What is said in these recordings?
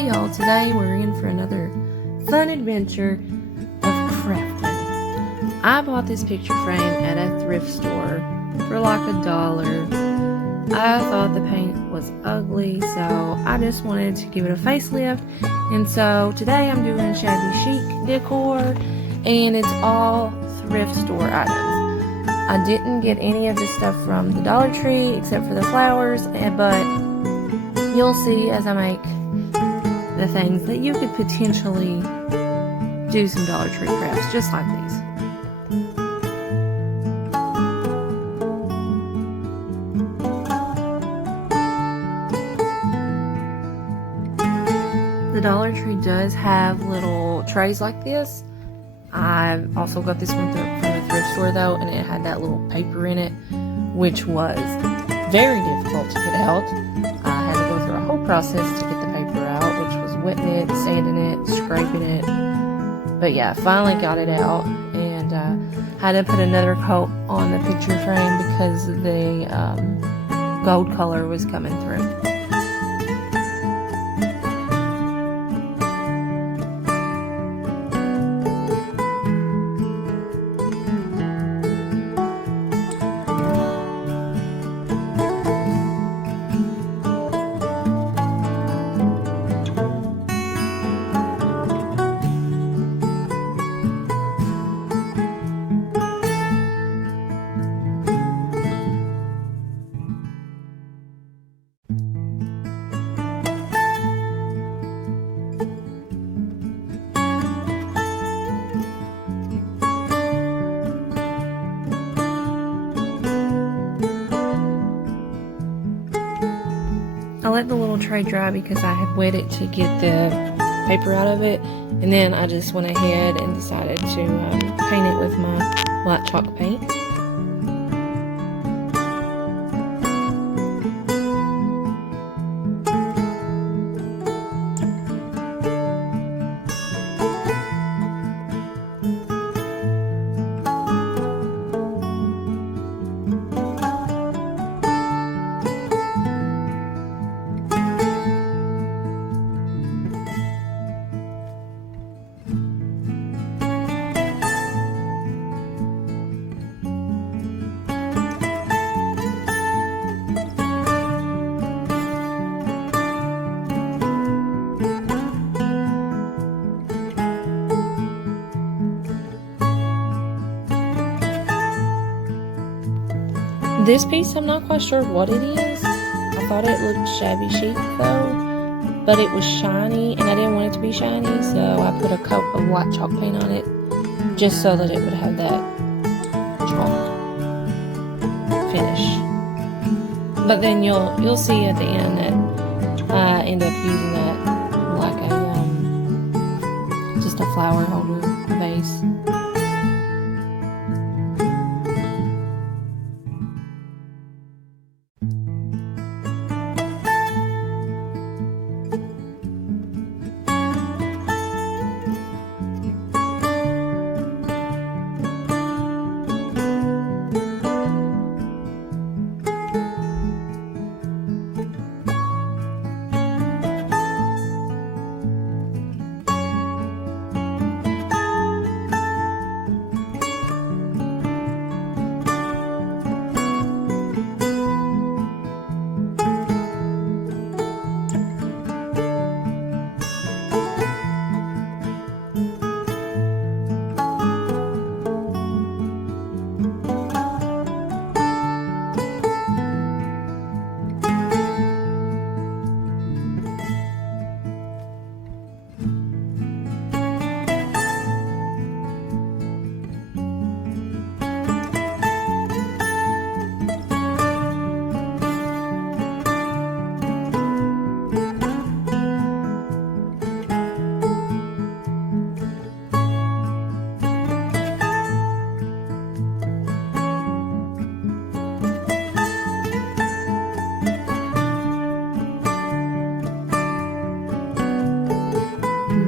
Hey y'all, today we're in for another fun adventure of crafting. I bought this picture frame at a thrift store for like $1. I thought the paint was ugly, so I just wanted to give it a facelift. And so today I'm doing Shabby Chic Decor, and it's all thrift store items. I didn't get any of this stuff from the Dollar Tree except for the flowers, but you'll see as I make the things that you could potentially do some Dollar Tree crafts just like these. The Dollar Tree does have little trays like this. I also got this one from the thrift store though, and it had that little paper in it, which was very difficult to get out. I had to go through a whole process to get the paper out, which was wetting it, sanding it, scraping it. But yeah, I finally got it out, and had to put another coat on the picture frame because the gold color was coming through. I let the little tray dry because I had wet it to get the paper out of it, and then I just went ahead and decided to paint it with my white chalk paint. This piece, I'm not quite sure what it is. I thought it looked shabby chic though, but it was shiny and I didn't want it to be shiny, so I put a coat of white chalk paint on it just so that it would have that chalk finish. But then you'll see at the end that I end up using that like a just a flower holder vase.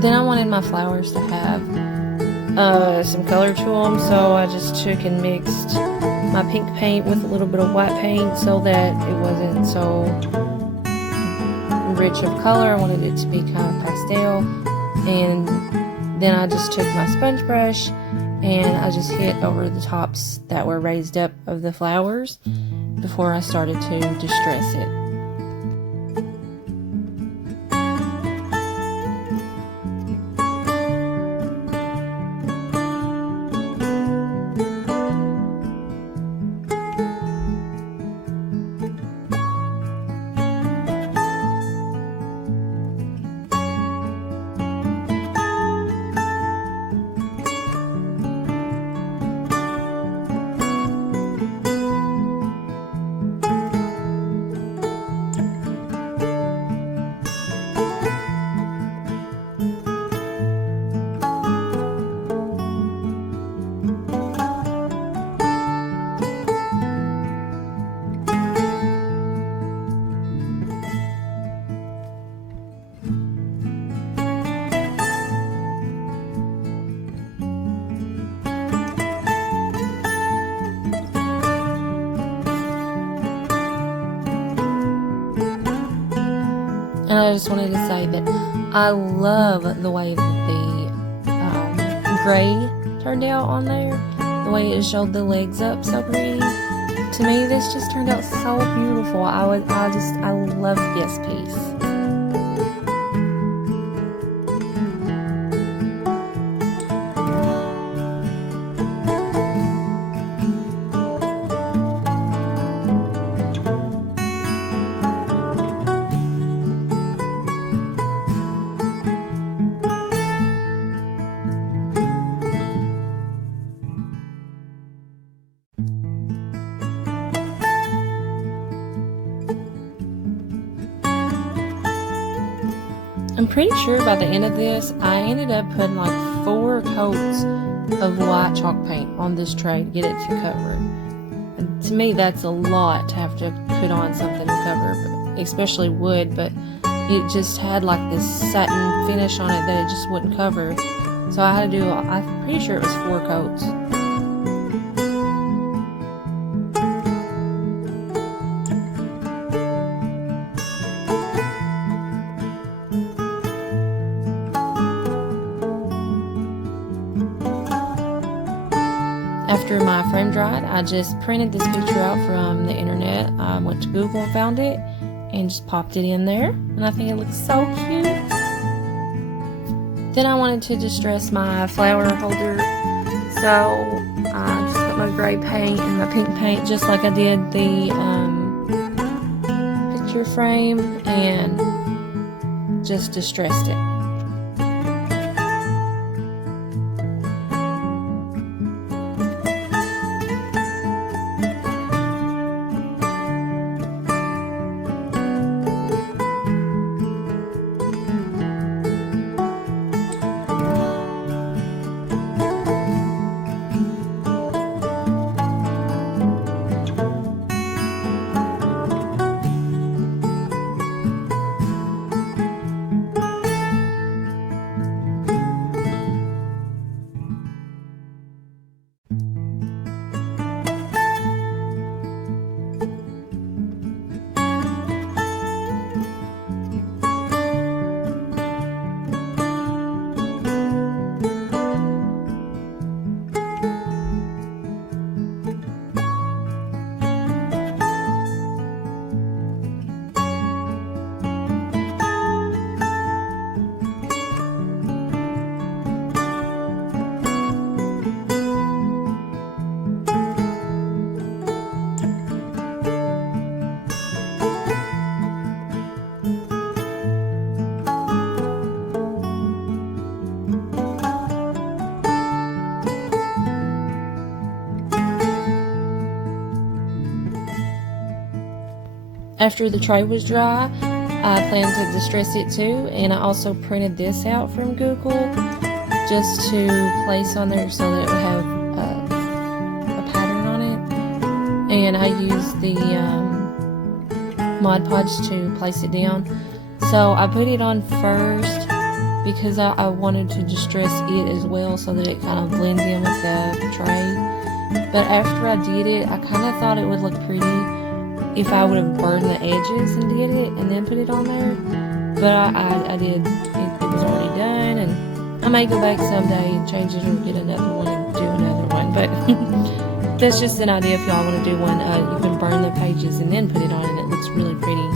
Then I wanted my flowers to have some color to them, so I just took and mixed my pink paint with a little bit of white paint so that it wasn't so rich of color. I wanted it to be kind of pastel. And then I just took my sponge brush and I just hit over the tops that were raised up of the flowers before I started to distress it. And I just wanted to say that I love the way that the gray turned out on there. The way it showed the legs up so pretty. To me, this just turned out so beautiful. I love this piece. I'm pretty sure by the end of this, I ended up putting like 4 coats of white chalk paint on this tray to get it to cover. And to me, that's a lot to have to put on something to cover, especially wood, but it just had like this satin finish on it that it just wouldn't cover. So I had to do, I'm pretty sure it was 4 coats. After my frame dried, I just printed this picture out from the internet. I went to Google and found it and just popped it in there. And I think it looks so cute. Then I wanted to distress my flower holder. So I just put my gray paint and my pink paint just like I did the picture frame and just distressed it. After the tray was dry, I planned to distress it too, and I also printed this out from Google just to place on there so that it would have a pattern on it. And I used the Mod Podge to place it down. So I put it on first because I wanted to distress it as well so that it kind of blends in with the tray. But after I did it, I kind of thought it would look pretty if I would have burned the edges and did it and then put it on there. but I did, it was already done, and I may go back someday and change it or get another one and do another one, but that's just an idea if y'all want to do one. You can burn the pages and then put it on, and it looks really pretty,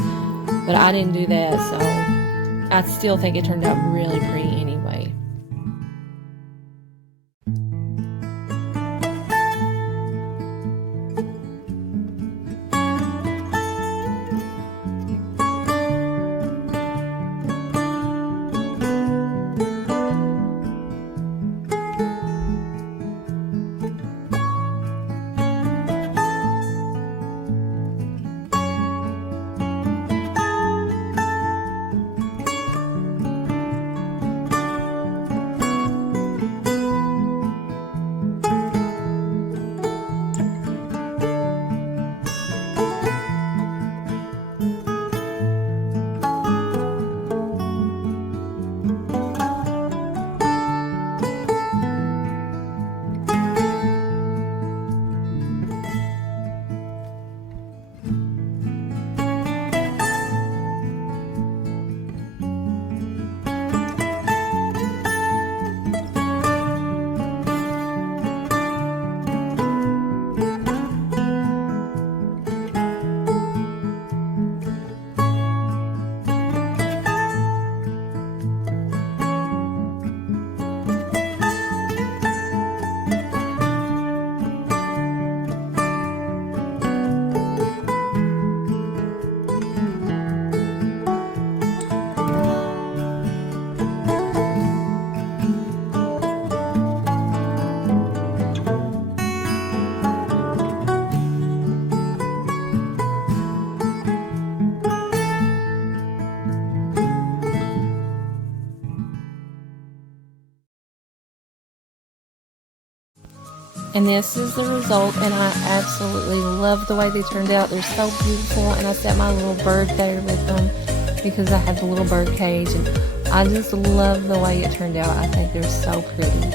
but I didn't do that, so I still think it turned out really pretty anyway. And this is the result, and I absolutely love the way they turned out. They're so beautiful, and I set my little bird there with them because I have the little bird cage, and I just love the way it turned out. I think they're so pretty.